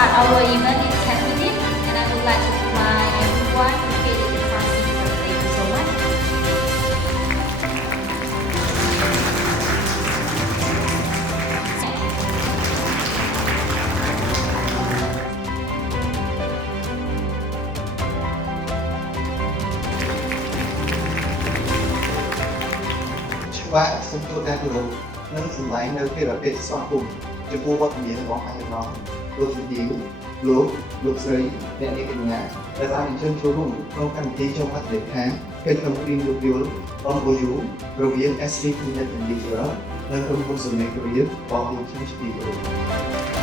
start our event in 10 minutes, and I would like to invite everyone to get in the front seat. Thank you so much. ច្បាប់សំទោសការគោរពនិងសម្ដែងនៅពេលប្រតិស្វាគមន៍ចំពោះវត្តមានរបស់អាយឡង់លោកសុជីវលោកស្រីអ្នកនាងកញ្ញាដែលបានអញ្ជើញចូលរួមក្នុងកម្មវិធីចុងហត្ថលេខាកិច្ចព្រមព្រៀងយោគយល់ MOU រវាង SC Connect Individual និងក្រុមហ៊ុន Sony Korea របស់លោកខ្ញុំជាទីគោរព